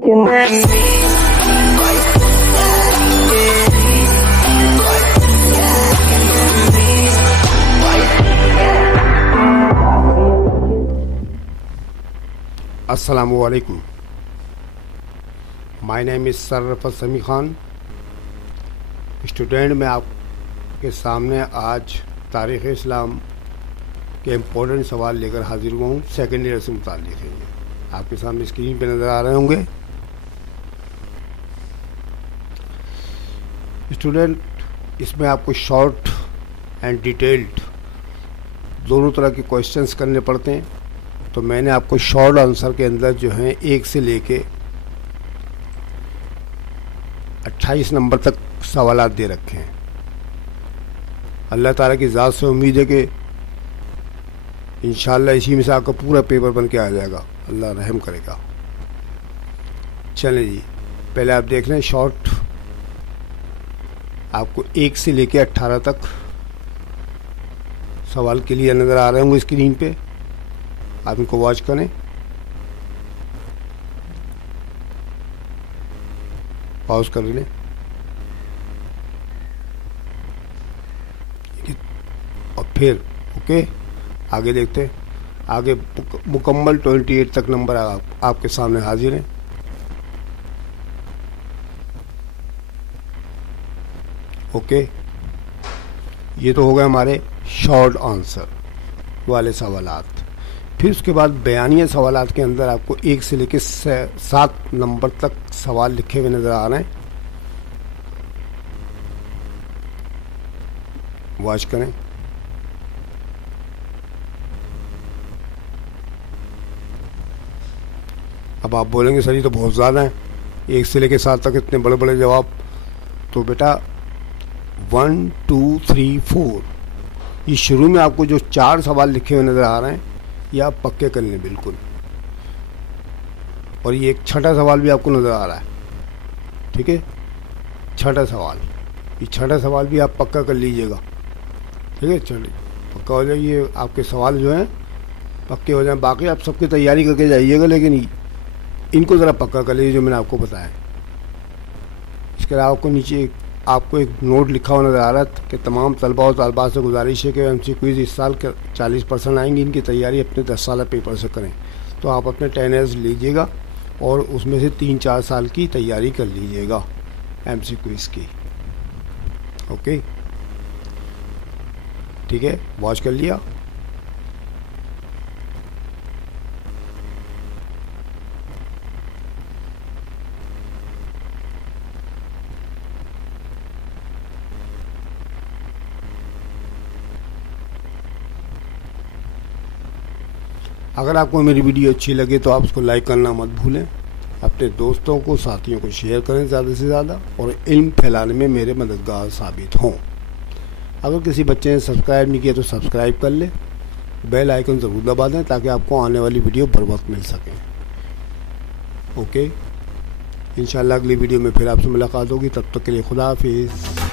looking at me. अस्सलामु अलैकुम। My name is सरफत समी खान। स्टूडेंट, मैं आपके सामने आज तारीख़ इस्लाम के इम्पोर्टेंट सवाल लेकर हाजिर हुआ हूँ। सेकेंड ईयर से मुताल्लिक़ है। आपके सामने स्क्रीन पे नज़र आ रहे होंगे। स्टूडेंट, इसमें आपको शॉर्ट एंड डिटेल्ड दोनों तरह के क्वेश्चंस करने पड़ते हैं। तो मैंने आपको शॉर्ट आंसर के अंदर जो है 1 से लेके 28 नंबर तक सवालात दे रखे हैं। अल्लाह ताला की ज़ात से उम्मीद है कि इंशाअल्लाह इसी में से आपका पूरा पेपर बन के आ जाएगा। अल्लाह रहम करेगा। चलें जी, पहले आप देख लें शॉर्ट। आपको 1 से लेके 18 तक सवाल क्लियर नज़र आ रहे होंगे स्क्रीन पे। आप इनको वॉच करें। पॉज कर लें और फिर ओके आगे देखते हैं। आगे मुकम्मल 28 तक नंबर आपके सामने हाजिर हैं। ओके, ये तो हो गए हमारे शॉर्ट आंसर वाले सवालात। फिर उसके बाद बयानिया सवालात के अंदर आपको 1 से लेकर 7 नंबर तक सवाल लिखे हुए नज़र आ रहे हैं। वॉच करें। अब आप बोलेंगे सर ये तो बहुत ज़्यादा है, 1 से लेकर 7 तक इतने बड़े बड़े जवाब। तो बेटा 1 2 3 4 ये शुरू में आपको जो 4 सवाल लिखे हुए नज़र आ रहे हैं ये आप पक्के कर लें बिल्कुल। और ये एक छठा सवाल भी आपको नज़र आ रहा है, ठीक है। छठा सवाल, ये छठा सवाल भी आप पक्का कर लीजिएगा, ठीक है। चलिए पक्का हो जाए, ये आपके सवाल जो हैं पक्के हो जाएं। बाकी आप सबकी तैयारी करके जाइएगा, लेकिन इनको ज़रा पक्का कर लीजिए जो मैंने आपको बताया। इसके अलावा आपको नीचे आपको एक नोट लिखा हुआ नज़र आ रहा है कि तमाम तलबा और तलबात से गुजारिश है कि एमसी क्विज़ इस साल के 40% आएंगी। इनकी तैयारी अपने 10 साल पेपर से करें। तो आप अपने 10 ईयर्स लीजिएगा और उसमें से 3-4 साल की तैयारी कर लीजिएगा एमसी क्विज़ की। ओके, ठीक है, वॉच कर लिया। अगर आपको मेरी वीडियो अच्छी लगे तो आप उसको लाइक करना मत भूलें। अपने दोस्तों को, साथियों को शेयर करें ज़्यादा से ज़्यादा, और इल्म फैलाने में मेरे मददगार साबित हों। अगर किसी बच्चे ने सब्सक्राइब नहीं किया तो सब्सक्राइब कर ले, बेल आइकन ज़रूर दबा दें ताकि आपको आने वाली वीडियो बर वक्त मिल सके। ओके, इंशाल्लाह अगली वीडियो में फिर आपसे मुलाकात होगी। तब तक के लिए खुदा हाफिज़।